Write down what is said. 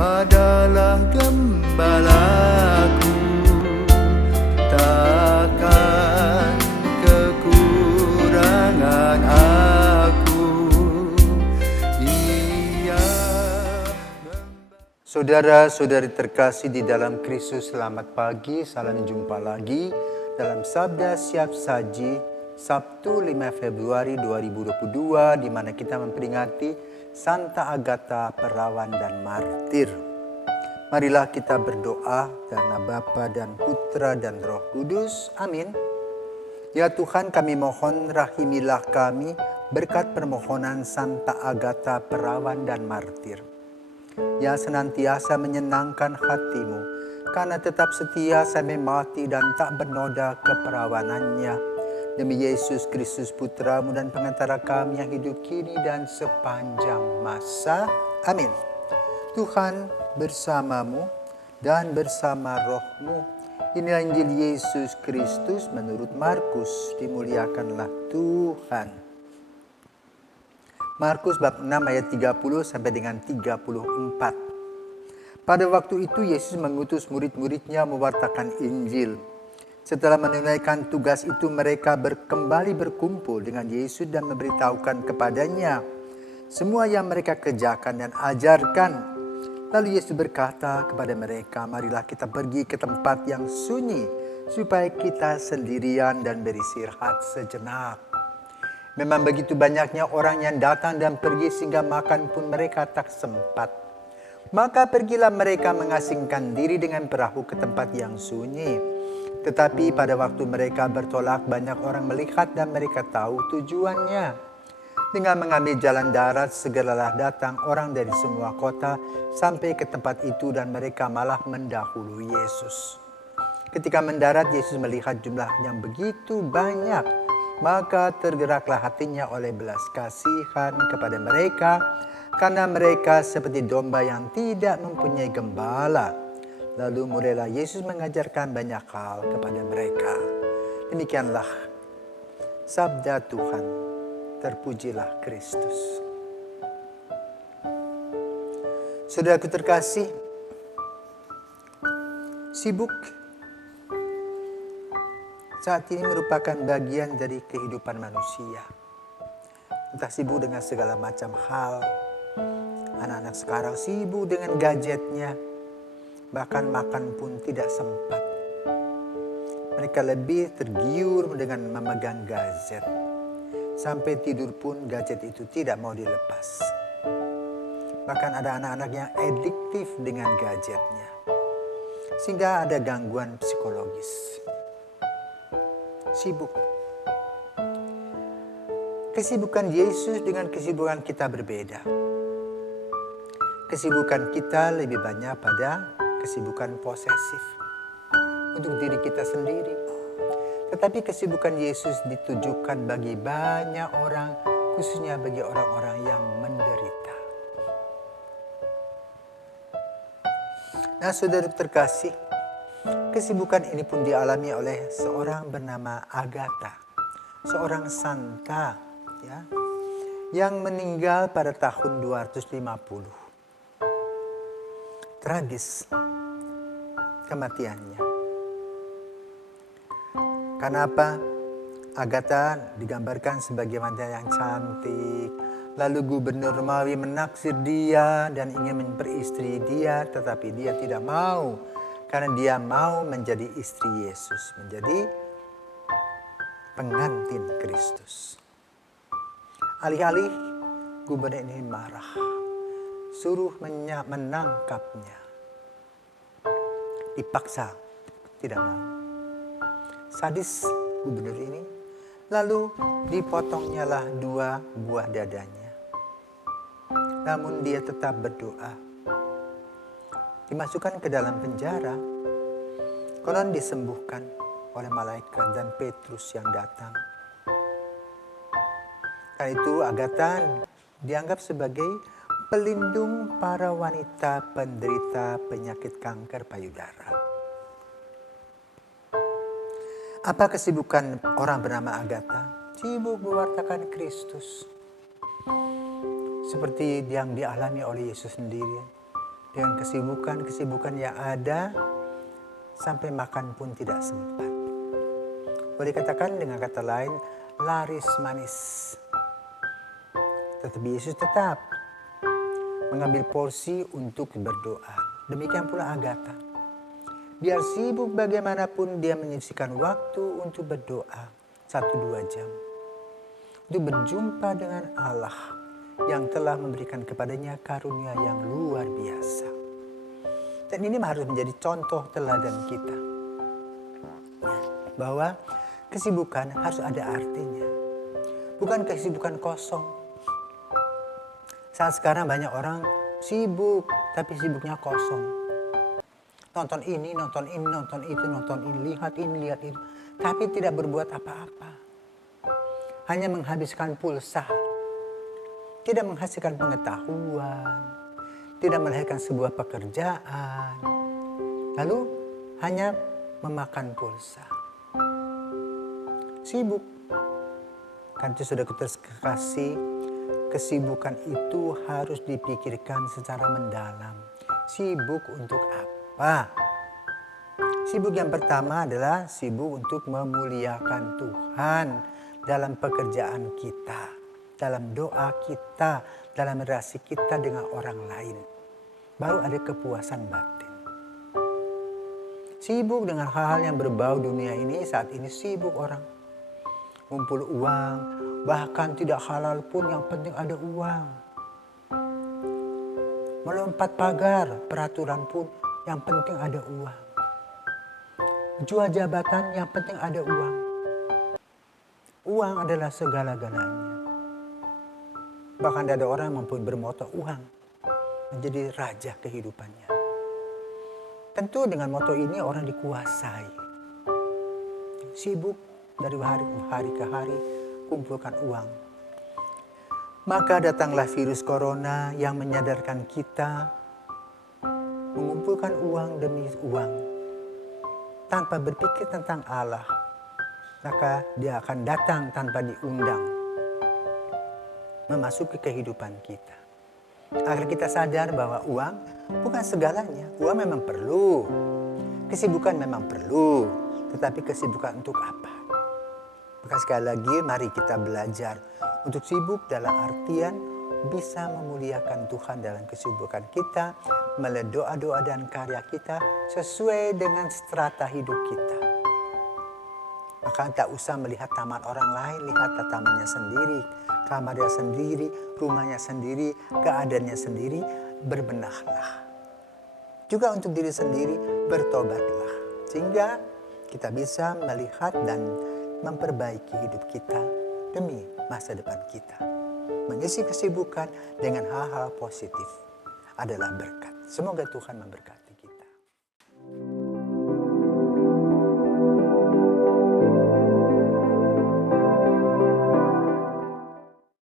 adalah gembalaku, takkan kekurangan aku. Ia Saudara-saudari terkasih di dalam Kristus, selamat pagi, salam jumpa lagi dalam Sabda Siap Saji Sabtu 5 Februari 2022, di mana kita memperingati Santa Agatha, perawan dan martir. Marilah kita berdoa karena Bapa dan Putra dan Roh Kudus. Amin. Ya Tuhan, kami mohon rahimilah kami berkat permohonan Santa Agatha, perawan dan martir, yang senantiasa menyenangkan hatimu, karena tetap setia sampai mati dan tak bernoda keperawanannya. Demi Yesus Kristus Putramu dan pengantara kami yang hidup kini dan sepanjang masa. Amin. Tuhan bersamamu dan bersama rohmu. Inilah Injil Yesus Kristus menurut Markus. Dimuliakanlah Tuhan. Markus bab 6 ayat 30 sampai dengan 34. Pada waktu itu Yesus mengutus murid-muridnya mewartakan Injil. Setelah menunaikan tugas itu, mereka kembali berkumpul dengan Yesus dan memberitahukan kepadanya semua yang mereka kerjakan dan ajarkan. Lalu Yesus berkata kepada mereka, marilah kita pergi ke tempat yang sunyi, supaya kita sendirian dan beristirahat sejenak. Memang begitu banyaknya orang yang datang dan pergi sehingga makan pun mereka tak sempat. Maka pergilah mereka mengasingkan diri dengan perahu ke tempat yang sunyi. Tetapi pada waktu mereka bertolak, banyak orang melihat dan mereka tahu tujuannya. Dengan mengambil jalan darat, segeralah datang orang dari semua kota sampai ke tempat itu dan mereka malah mendahului Yesus. Ketika mendarat, Yesus melihat jumlah yang begitu banyak, maka tergeraklah hatinya oleh belas kasihan kepada mereka, karena mereka seperti domba yang tidak mempunyai gembala. Lalu mulailah Yesus mengajarkan banyak hal kepada mereka. Demikianlah sabda Tuhan. Terpujilah Kristus. Saudaraku terkasih, sibuk saat ini merupakan bagian dari kehidupan manusia. Entah sibuk dengan segala macam hal. Anak-anak sekarang sibuk dengan gadgetnya. Bahkan makan pun tidak sempat. Mereka lebih tergiur dengan memegang gadget. Sampai tidur pun gadget itu tidak mau dilepas. Bahkan ada anak-anak yang adiktif dengan gadgetnya. Sehingga ada gangguan psikologis. Sibuk. Kesibukan Yesus dengan kesibukan kita berbeda. Kesibukan kita lebih banyak pada kesibukan posesif untuk diri kita sendiri. Tetapi kesibukan Yesus ditujukan bagi banyak orang, khususnya bagi orang-orang yang menderita. Nah, saudara terkasih, kesibukan ini pun dialami oleh seorang bernama Agatha, seorang santa ya, yang meninggal pada tahun 250. Tragis kematiannya. Kenapa? Agatha digambarkan sebagai wanita yang cantik. Lalu gubernur Romawi menaksir dia dan ingin memperistri dia, tetapi dia tidak mau. Karena dia mau menjadi istri Yesus, menjadi pengantin Kristus. Alih-alih gubernur ini marah, suruh menangkapnya. Dipaksa, tidak mau. Sadis gubernur ini. Lalu dipotongnya lah 2 buah dadanya. Namun dia tetap berdoa. Dimasukkan ke dalam penjara. Konon disembuhkan oleh malaikat dan Petrus yang datang. Karena itu Agatha dianggap sebagai pelindung para wanita penderita penyakit kanker payudara. Apa kesibukan orang bernama Agatha? Sibuk mewartakan Kristus. Seperti yang dialami oleh Yesus sendiri. dengan kesibukan yang ada, sampai makan pun tidak sempat. Boleh katakan dengan kata lain, laris manis. Tetapi Yesus tetap mengambil porsi untuk berdoa. Demikian pula Agatha. Biar sibuk bagaimanapun, dia menyisihkan waktu untuk berdoa 1-2 jam. Untuk berjumpa dengan Allah yang telah memberikan kepadanya karunia yang luar biasa. Dan ini harus menjadi contoh teladan kita. Bahwa kesibukan harus ada artinya. Bukan kesibukan kosong. Saat sekarang banyak orang sibuk, tapi sibuknya kosong. Nonton ini, nonton ini, lihat itu. Tapi tidak berbuat apa-apa. Hanya menghabiskan pulsa. Tidak menghasilkan pengetahuan. Tidak melahirkan sebuah pekerjaan. Lalu hanya memakan pulsa. Sibuk. Kan itu sudah kasih, kesibukan itu harus dipikirkan secara mendalam. Sibuk untuk apa? Sibuk yang pertama adalah sibuk untuk memuliakan Tuhan dalam pekerjaan kita, dalam doa kita, dalam relasi kita dengan orang lain. Baru ada kepuasan batin. Sibuk dengan hal-hal yang berbau dunia ini, saat ini sibuk orang. Ngumpul uang, bahkan tidak halal pun yang penting ada uang. Melompat pagar, peraturan pun yang penting ada uang. Jual jabatan yang penting ada uang. Uang adalah segala-galanya. Bahkan ada orang yang mampu bermoto uang menjadi raja kehidupannya. Tentu dengan moto ini orang dikuasai. Sibuk dari hari ke hari kumpulkan uang. Maka datanglah virus corona yang menyadarkan kita mengumpulkan uang demi uang tanpa berpikir tentang Allah. Maka dia akan datang tanpa diundang memasuki kehidupan kita. Agar kita sadar bahwa uang bukan segalanya. Uang memang perlu. Kesibukan memang perlu. Tetapi kesibukan untuk apa? Maka sekali lagi mari kita belajar untuk sibuk dalam artian bisa memuliakan Tuhan dalam kesibukan kita, melalui doa-doa dan karya kita sesuai dengan strata hidup kita. Maka tak usah melihat taman orang lain, lihat tamannya sendiri, kamarnya sendiri, rumahnya sendiri, keadaannya sendiri, berbenahlah. Juga untuk diri sendiri, bertobatlah. Sehingga kita bisa melihat dan memperbaiki hidup kita demi masa depan kita. Mengisi kesibukan dengan hal-hal positif adalah berkat. Semoga Tuhan memberkati.